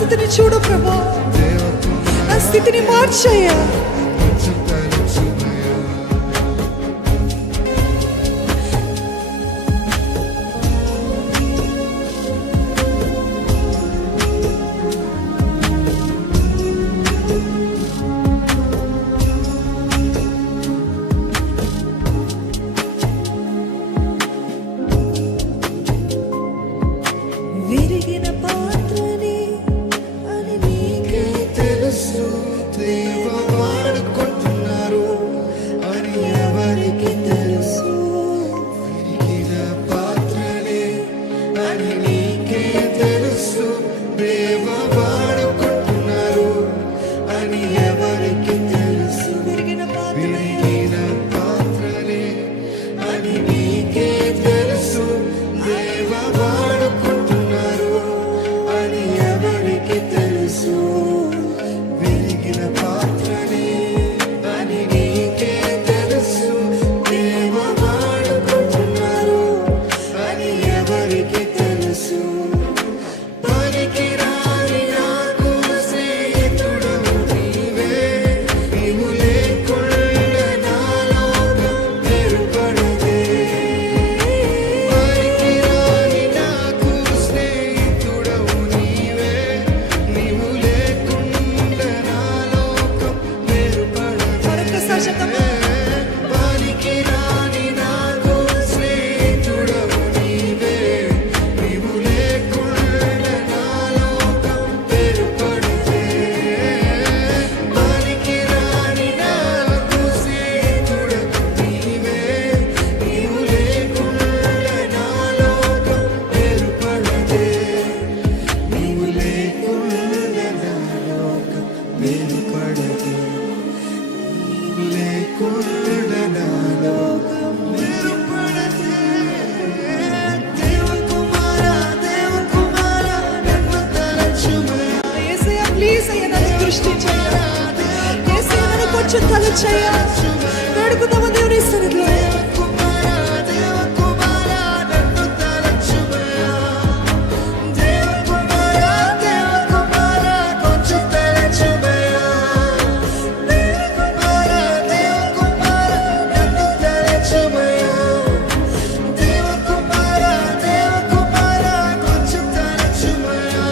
పరిస్థితిని చూడు ప్రభా, నా స్థితిని మార్చయ్యా. విరిగిన పాత్రని అని నీకే తెలుసు, దేవ వాడుకుంటున్నారు అని ఎవరికి తెలుసు. విరిగిన పాత్రనే అని నీకే తెలుసు, దేవ వాడుకుంటున్నారు అని ఎవరికి తెలుసు. విరిగిన విరిగిన పాత్రనే అని నీకే తెలుసు, దేవ వాడుకుంటున్నారు అని ఎవరికి తెలుసు. విరిగిన పాత్రనే అని నీకే తెలుసు, దేవ వాడుకుంటున్నారు అని ఎవరికి తెలుసు. పనికిరాని నాకు స్నేహితుడవు నీవే, నీవు లేకుండా నా లోకం ఏర్పడదే. పనికిరాని నాకు స్నేహితుడవు నీవే, నీవు లేకుండా నా లోకం ఏర్పడదే. మరొకసారి చెప్తామా? పనికిరాని నాకు స్నేహితుడవు నీవే, నీవు లేకుండా నా లోకం ఏర్పడదే. పనికిరాని నాకు స్నేహితుడవు నీవే, నీవు లేకుండా నా లోకం ఏర్పడదే. నీవు లేకుండా నా లోకం ఏర్పడదే. లేకుండా నా లోకం ఏర్పడదే. దేవకుమారా, దేవకుమారా, నన్ను తలచుమయ్యా. యేసయ్యా, ప్లీజ్ అయ్యా, నన్ను దృష్టించయ్యా. యేసయ్యా, నన్ను కొంచెం తలచయ్యా. వేడుకుందామా దేవుని సన్నిధిలో. దేవకుమారా, దేవకుమారా, నన్ను తలచుమయ్యా. దేవకుమారా, దేవకుమారా, కొంచెం తలచుమయ్యా. దేవకుమారా, దేవకుమారా, నన్ను తలచుమయ్యా. దేవకుమారా, దేవకుమారా, కొంచెం తలచుమయ్యా.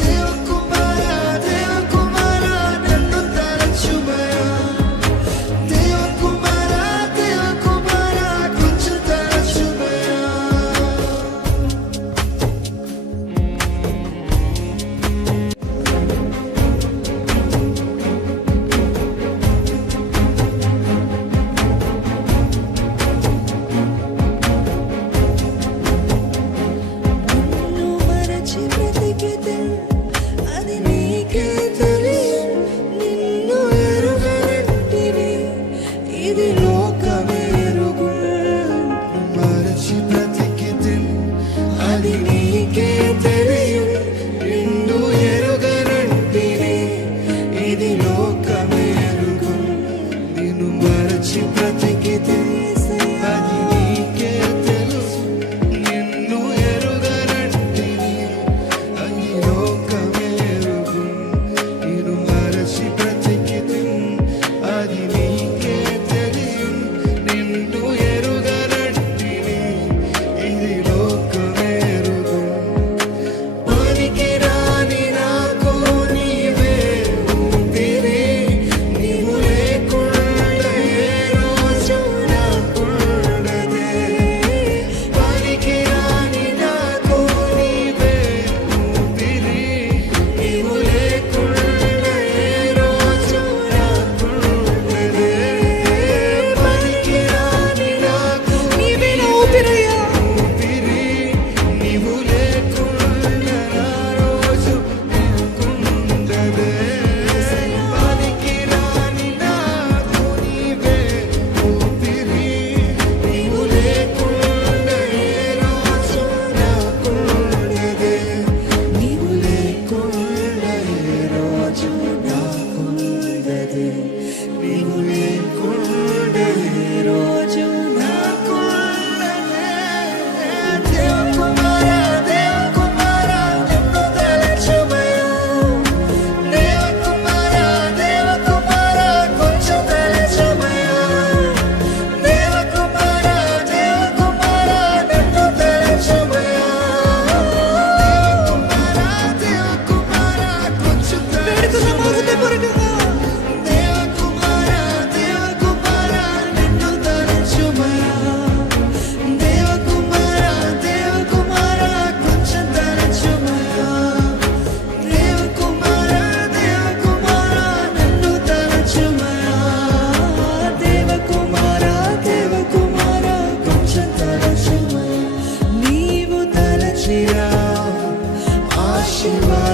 దేవకుమారా, దేవకుమారా, నన్ను తలచుమయ్యా. దేవకుమారా,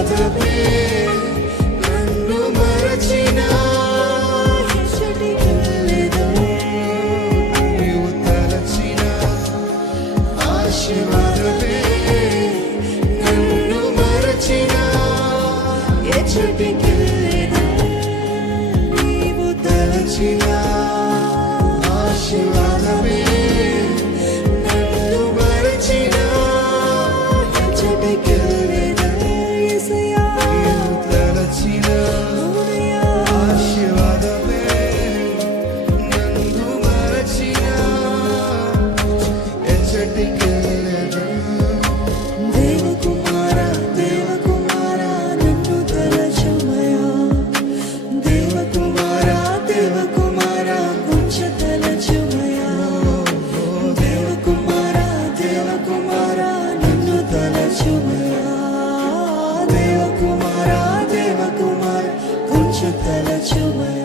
ఆశీర్వాదమే నన్ను మరచిన నీవు తలచిన ఆశీర్వాదమే నన్ను మరచిన నీవు తలచిన ఆశీర్వాదమే నన్ను మరచిన నీవు తలచిన ఆశీర్వాదమే నన్ను మరచిన ఎచ్చటికెళ్ళెదను దేవకుమార దేవకుమార నన్ను తలచుమయా దేవకుమార దేవకుమార కొంచెం తలచుమయా దేవకుమార దేవకుమార నన్ను తలచుమయా దేవకుమార దేవకుమార కొంచెం తలచుమయా